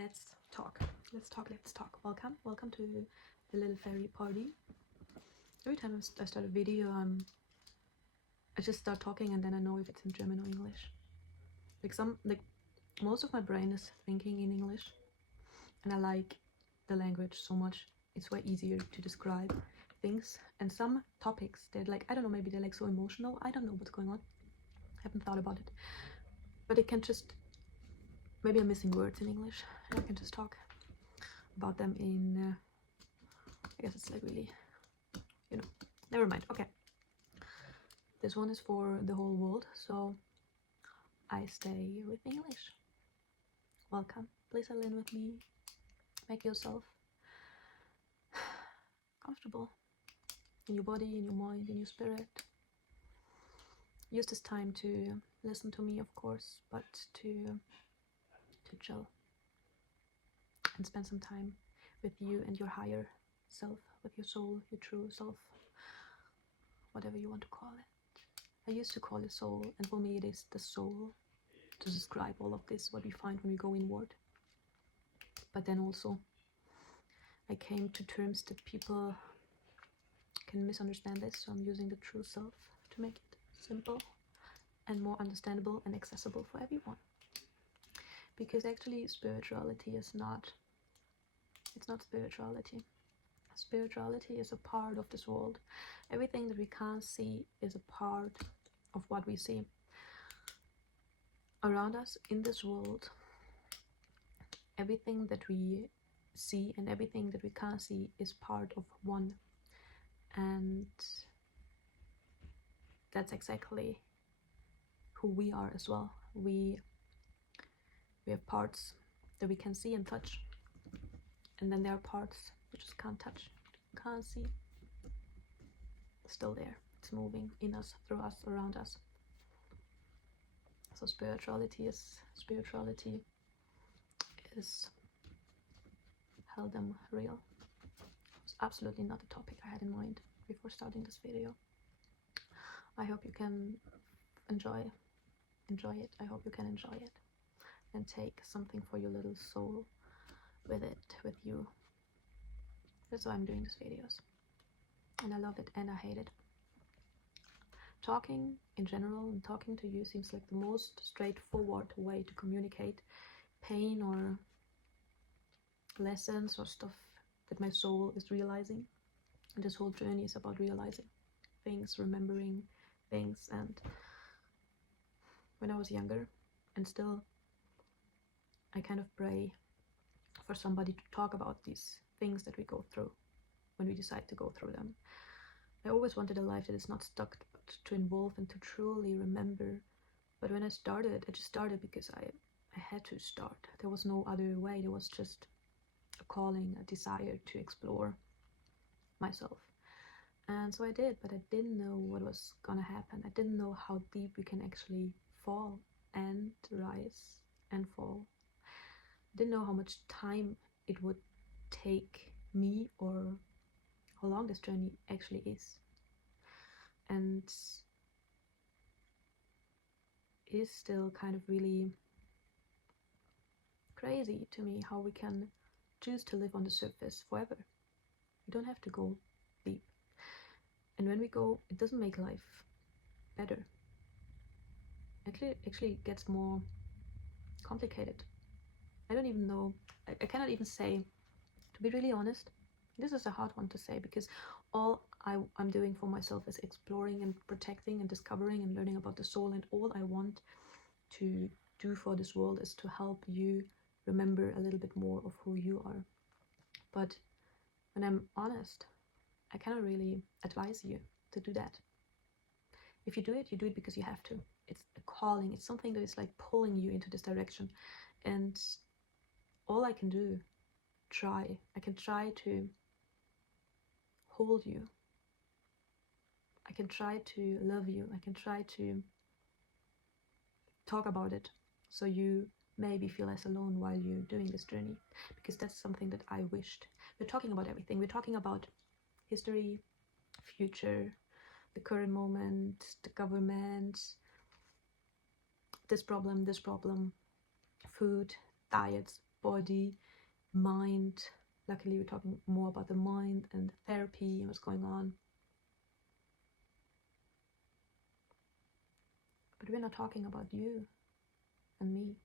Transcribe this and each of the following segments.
let's talk. Welcome to the little fairy party. Every time I start a video, I just start talking and then I know if it's in German or English. Like most of my brain is thinking in English, and I like the language so much. It's way easier to describe things, and some topics they're like, I don't know, maybe they're like so emotional. I don't know what's going on. I haven't thought about it, but it can just, maybe I'm missing words in English and I can just talk about them in I guess it's like really, never mind. Okay, this one is for the whole world, so I stay with English. Welcome, please settle in with me, make yourself comfortable in your body, in your mind, in your spirit. Use this time to listen to me, of course, but to chill and spend some time with you and your higher self, with your soul, your true self, whatever you want to call it. I used to call it soul, and for me it is the soul, to describe all of this, what we find when we go inward. But then also I came to terms that people can misunderstand this, so I'm using the true self to make it simple and more understandable and accessible for everyone. Because actually spirituality is not, it's not spirituality. Spirituality is a part of this world. Everything that we can't see is a part of what we see around us in this world. Everything that we see and everything that we can't see is part of one, and that's exactly who we are as well. We have parts that we can see and touch, and then there are parts we just can't touch, can't see. It's still there, it's moving in us, through us, around us. So spirituality is held them real. It's absolutely not the topic I had in mind before starting this video. I hope you can enjoy it. I hope you can enjoy it and take something for your little soul with you. That's why I'm doing these videos, and I love it and I hate it. Talking in general and talking to you seems like the most straightforward way to communicate pain or lessons or stuff that my soul is realizing. And this whole journey is about realizing things, remembering things. And when I was younger, and still, I kind of pray for somebody to talk about these things that we go through when we decide to go through them. I always wanted a life that is not stuck, but to involve and to truly remember. But when I just started because I had to start. There was no other way. There was just a calling, a desire to explore myself. And so I did, but I didn't know what was gonna happen. I didn't know how deep we can actually fall and rise and fall. I didn't know how much time it would take me or how long this journey actually is. And it is still kind of really crazy to me how we can choose to live on the surface forever. We don't have to go deep. And when we go, it doesn't make life better. Actually it gets more complicated. I don't even know, I cannot even say, to be really honest, this is a hard one to say, because all I'm doing for myself is exploring and protecting and discovering and learning about the soul, and all I want to do for this world is to help you remember a little bit more of who you are. But when I'm honest, I cannot really advise you to do that. If you do it because you have to. It's a calling, it's something that is like pulling you into this direction. And all I can do, I can try to hold you. I can try to love you. I can try to talk about it so you maybe feel less alone while you're doing this journey, because that's something that I wished. We're talking about everything. We're talking about history, future, the current moment, the government, this problem, food, diets, body, mind. Luckily, we're talking more about the mind and therapy and what's going on. But we're not talking about you and me.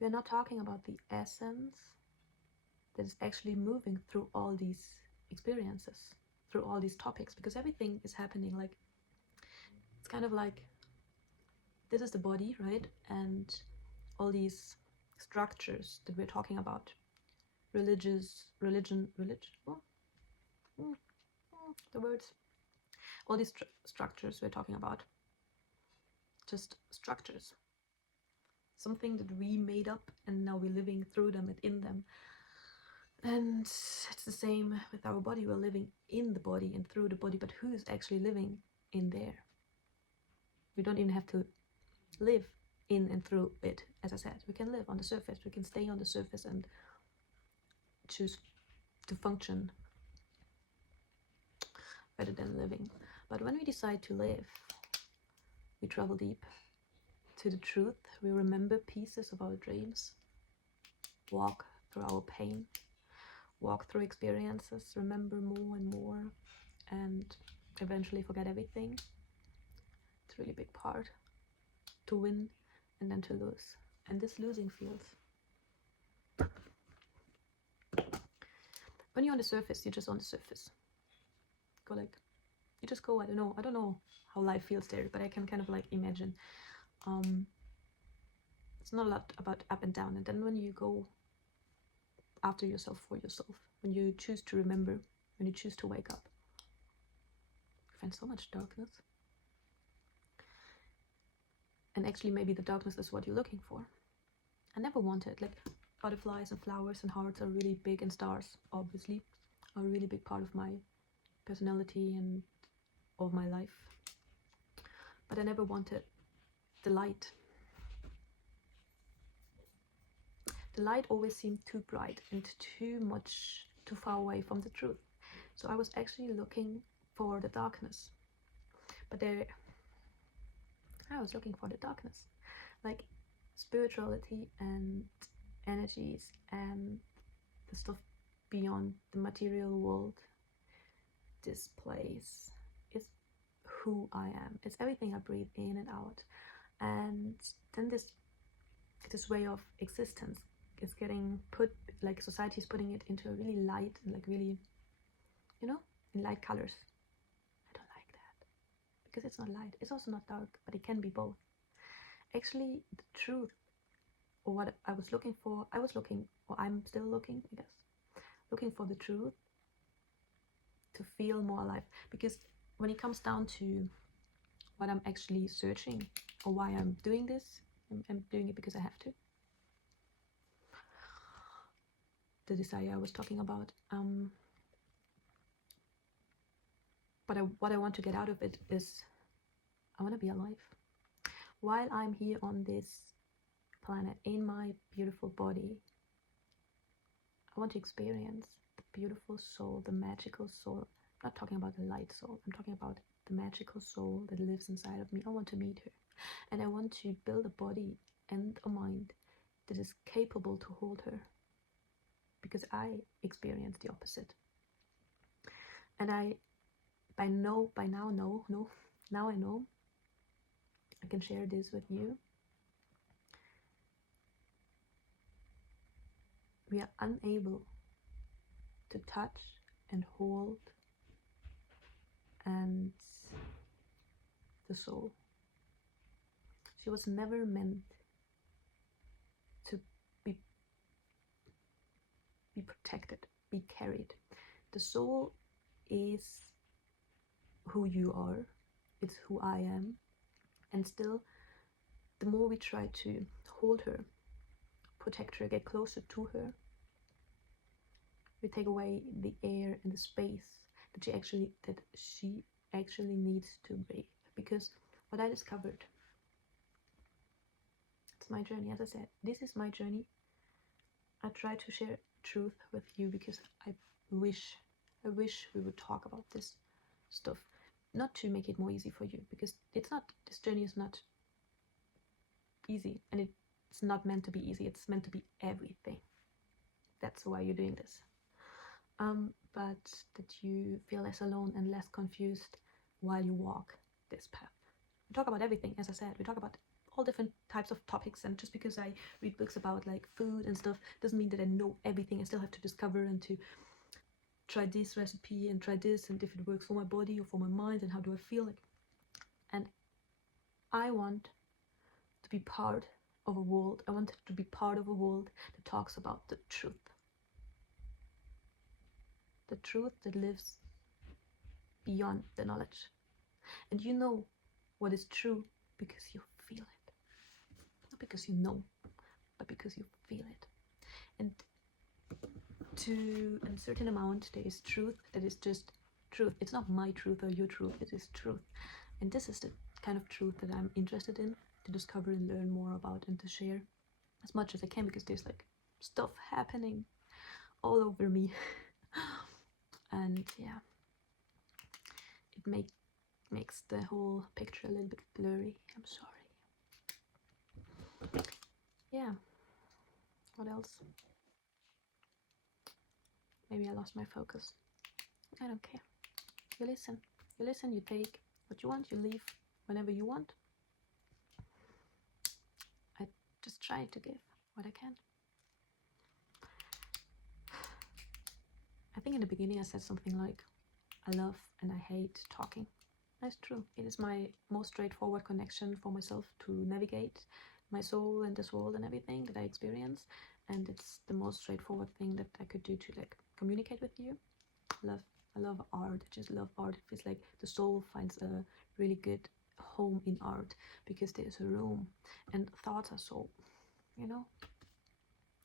We're not talking about the essence that is actually moving through all these experiences, through all these topics, because everything is happening like, it's kind of like, this is the body, right? And all these structures that we're talking about, religion, the words, all these structures we're talking about, just structures, something that we made up and now we're living through them and in them. And it's the same with our body. We're living in the body and through the body, but who's actually living in there? We don't even have to live in and through it. As I said, we can live on the surface, we can stay on the surface and choose to function rather than living. But when we decide to live, we travel deep to the truth. We remember pieces of our dreams, walk through our pain, walk through experiences, remember more and more, and eventually forget everything. It's a really big part, to win and then to lose. And this losing feels, when you're on the surface, you're just on the surface. Go like, you just go, I don't know how life feels there, but I can kind of like imagine. It's not a lot about up and down. And then when you go after yourself, for yourself, when you choose to remember, when you choose to wake up, you find so much darkness. And actually maybe the darkness is what you're looking for. I never wanted, like, butterflies and flowers and hearts are really big, and stars obviously are a really big part of my personality and of my life. But I never wanted the light. The light always seemed too bright and too far away from the truth. So I was actually looking for the darkness. But I was looking for the darkness. Like spirituality and energies and the stuff beyond the material world. This place is who I am. It's everything I breathe in and out. And then this way of existence is getting put, like society is putting it into a really light and like really, in light colors. I don't like that, because it's not light, it's also not dark, but it can be both. Actually, the truth, or what I was looking for, or I'm still looking, I guess, looking for the truth to feel more alive. Because when it comes down to what I'm actually searching, or why I'm doing this, I'm doing it because I have to. The desire I was talking about. But what I want to get out of it is, I want to be alive. While I'm here on this planet, in my beautiful body, I want to experience the beautiful soul, the magical soul. I'm not talking about the light soul, I'm talking about the magical soul that lives inside of me. I want to meet her. And I want to build a body and a mind that is capable to hold her. Because I experienced the opposite. And now I know, I can share this with you. We are unable to touch and hold and the soul. She was never meant to be protected, be carried. The soul is who you are, it's who I am. And still, the more we try to hold her, protect her, get closer to her, we take away the air and the space that she actually needs to breathe. Because what I discovered, it's my journey. As I said, this is my journey. I try to share truth with you because I wish we would talk about this stuff, not to make it more easy for you, because this journey is not easy, and It's not meant to be easy. It's meant to be everything. That's why you're doing this. But that you feel less alone and less confused while you walk this path. We talk about everything, as I said. We talk about all different types of topics, and just because I read books about like food and stuff doesn't mean that I know everything. I still have to discover and to try this recipe and try this, and if it works for my body or for my mind, and how do I feel like. And I want to be part of a world. I want to be part of a world that talks about the truth. The truth that lives beyond the knowledge. And you know what is true because you feel it. Not because you know, but because you feel it. And to a certain amount, there is truth that is just truth. It's not my truth or your truth, it is truth. And this is the kind of truth that I'm interested in to discover and learn more about and to share as much as I can, because there's like stuff happening all over me. And yeah, it makes the whole picture a little bit blurry. I'm sorry. Yeah, what else? Maybe I lost my focus. I don't care. You listen, you take what you want, you leave whenever you want. I just try to give what I can. I think in the beginning I said something like, I love and I hate talking. That's true. It is my most straightforward connection for myself to navigate my soul and this world and everything that I experience. And it's the most straightforward thing that I could do to like communicate with you. I love art. I just love art. It feels like the soul finds a really good home in art because there's a room, and thoughts are so, you know,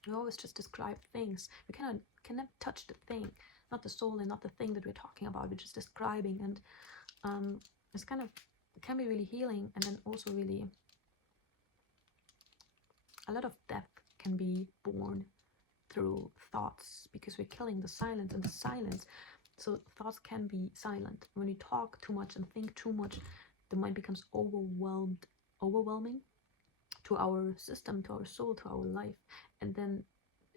we always just describe things. We cannot touch the thing, not the soul and not the thing that we're talking about. We're just describing, and it's kind of, it can be really healing, and then also really a lot of death can be born through thoughts because we're killing the silence, and the silence, so thoughts can be silent. When we talk too much and think too much, the mind becomes overwhelming to our system, to our soul, to our life, and then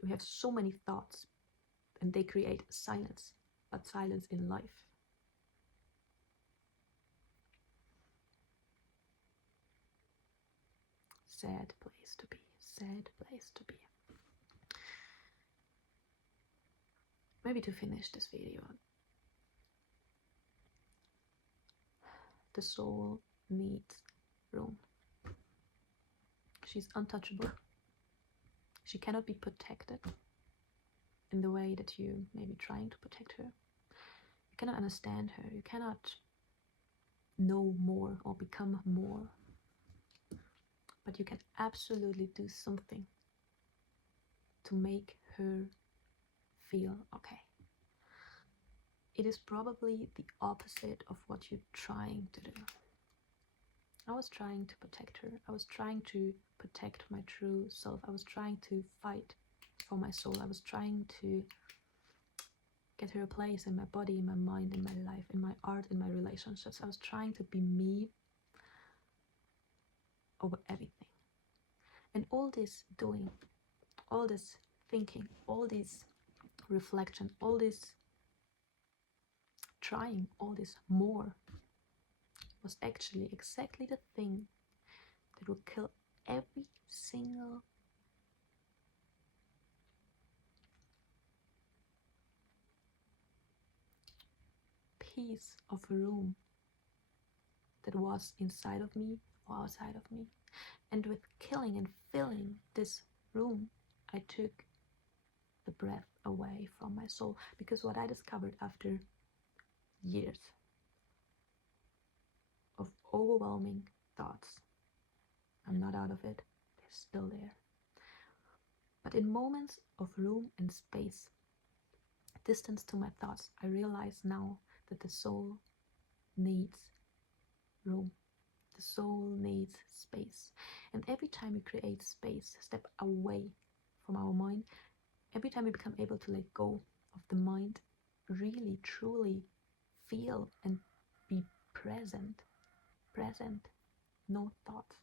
we have so many thoughts and they create silence, but silence in life. Sad place to be, sad place to be. Maybe to finish this video, the soul needs room. She's untouchable. She cannot be protected in the way that you may be trying to protect her. You cannot understand her. You cannot know more or become more. But you can absolutely do something to make her feel okay. It is probably the opposite of what you're trying to do. I was trying to protect her. I was trying to protect my true self. I was trying to fight for my soul. I was trying to get her a place in my body, in my mind, in my life, in my art, in my relationships. I was trying to be me over everything. And all this doing, all this thinking, all this reflection, all this trying, all this more was actually exactly the thing that would kill every single piece of room that was inside of me or outside of me. And with killing and filling this room, I took the breath away from my soul. Because what I discovered after years of overwhelming thoughts, I'm not out of it, they're still there. But in moments of room and space, distance to my thoughts, I realize now that the soul needs room. The soul needs space. And every time we create space, step away from our mind, every time we become able to let go of the mind, really, truly feel and be present, no thoughts.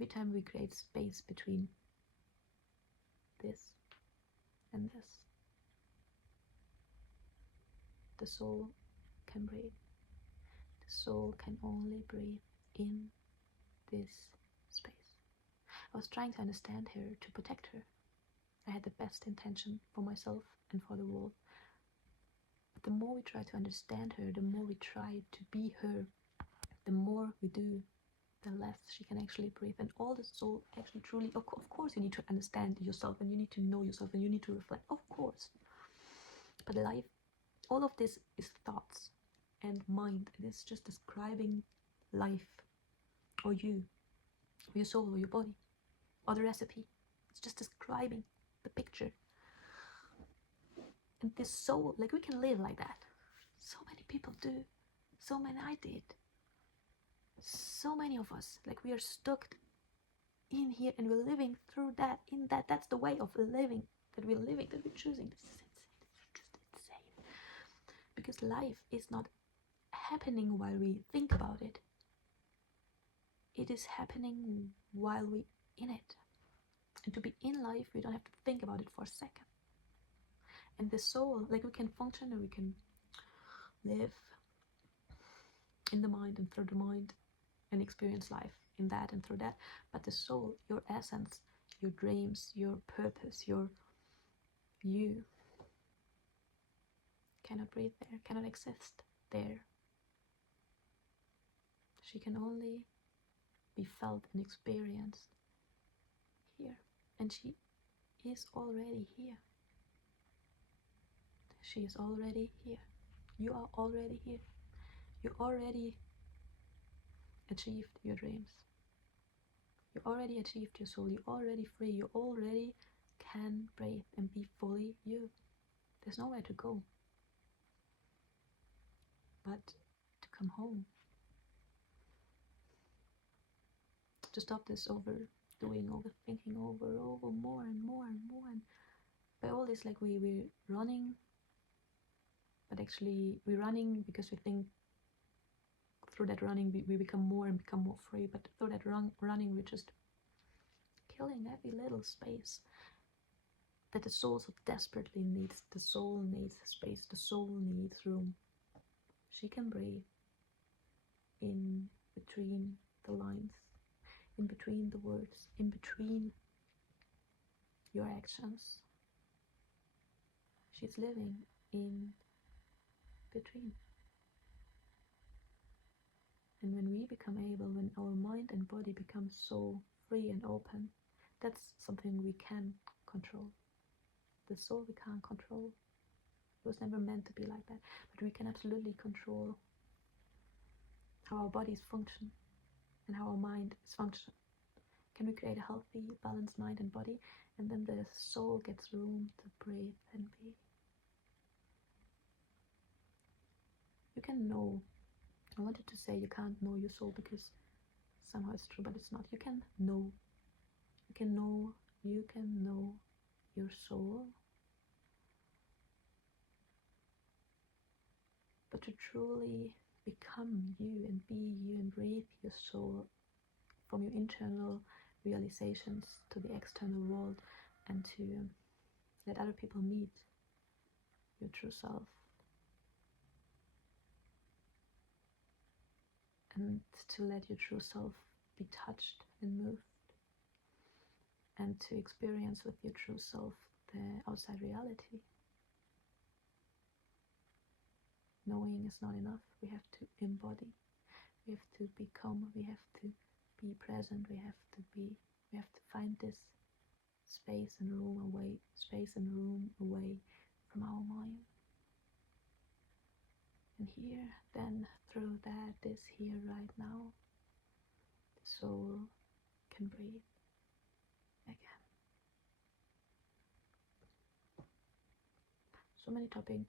Every time we create space between this and this, the soul can breathe. The soul can only breathe in this space. I was trying to understand her, to protect her. I had the best intention for myself and for the world. But the more we try to understand her, the more we try to be her, the more we do, the less she can actually breathe. And all the soul actually truly, of course you need to understand yourself and you need to know yourself and you need to reflect, of course. But life, all of this is thoughts and mind. It is just describing life, or you, or your soul, or your body, or the recipe. It's just describing the picture. And this soul, like, we can live like that. So many people do. So many I did. So many of us, like, we are stuck in here and we're living through that, in that. That's the way of living that we're living, that we're choosing. This is insane. It's just insane. Because life is not happening while we think about it. It is happening while we're in it. And to be in life, we don't have to think about it for a second. And the soul, like, we can function and we can live in the mind and through the mind and experience life in that and through that. But the soul, your essence, your dreams, your purpose, your you, cannot breathe there, cannot exist there. She can only be felt and experienced here. And she is already here. She is already here. You are already here. You already achieved your dreams. You already achieved your soul. You're already free. You already can breathe and be fully you. There's nowhere to go but to come home. To stop this overdoing, overthinking, over, more and more and more. And by all this, like, we're running, but actually we're running because we think through that running we become more and become more free. But through that running, we're just killing every little space that the soul so desperately needs. The soul needs space. The soul needs room. She can breathe in between the lines, in between the words, in between your actions. She's living in between. And when we become able, when our mind and body become so free and open, that's something we can control. The soul we can't control. It was never meant to be like that. But we can absolutely control how our bodies function and how our mind is functioning. Can we create a healthy, balanced mind and body? And then the soul gets room to breathe and be. You can know. I wanted to say you can't know your soul because somehow it's true, but it's not. You can know. You can know. You can know your soul. But to truly become you and be you and breathe your soul from your internal realizations to the external world, and to let other people meet your true self, and to let your true self be touched and moved, and to experience with your true self the outside reality. Knowing is not enough. We have to embody. We have to become. We have to be present. We have to find this space and room away from our mind. And here, then, through that, this here, right now, the soul can breathe again. So many toppings.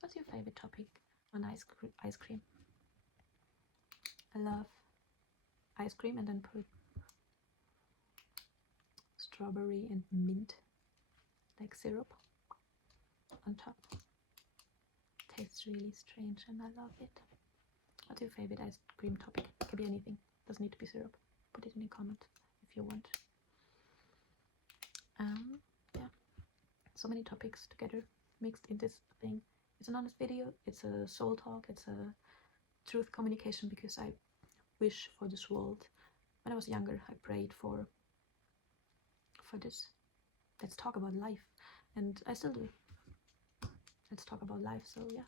What's your favorite topping on ice cream? I love ice cream, and then put strawberry and mint, like syrup, on top. Tastes really strange and I love it. What's your favorite ice cream topping? It could be anything. Doesn't need to be syrup. put it in a comment if you want. Yeah, so many topics together mixed in this thing. It's an honest video, it's a soul talk, it's a truth communication, because I wish for this world. When I was younger, I prayed for this. Let's talk about life, and I still do. Let's talk about life. So yeah,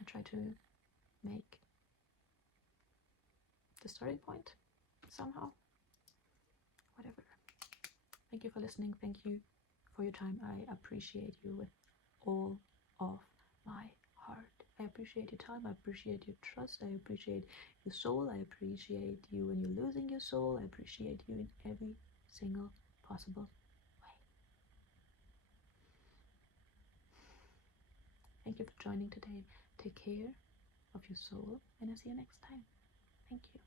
I try to make the starting point somehow. Whatever. Thank you for listening. Thank you for your time. I appreciate you with all of my heart. I appreciate your time. I appreciate your trust. I appreciate your soul. I appreciate you when you're losing your soul. I appreciate you in every single possible way. Thank you for joining today. Take care of your soul, and I'll see you next time. Thank you.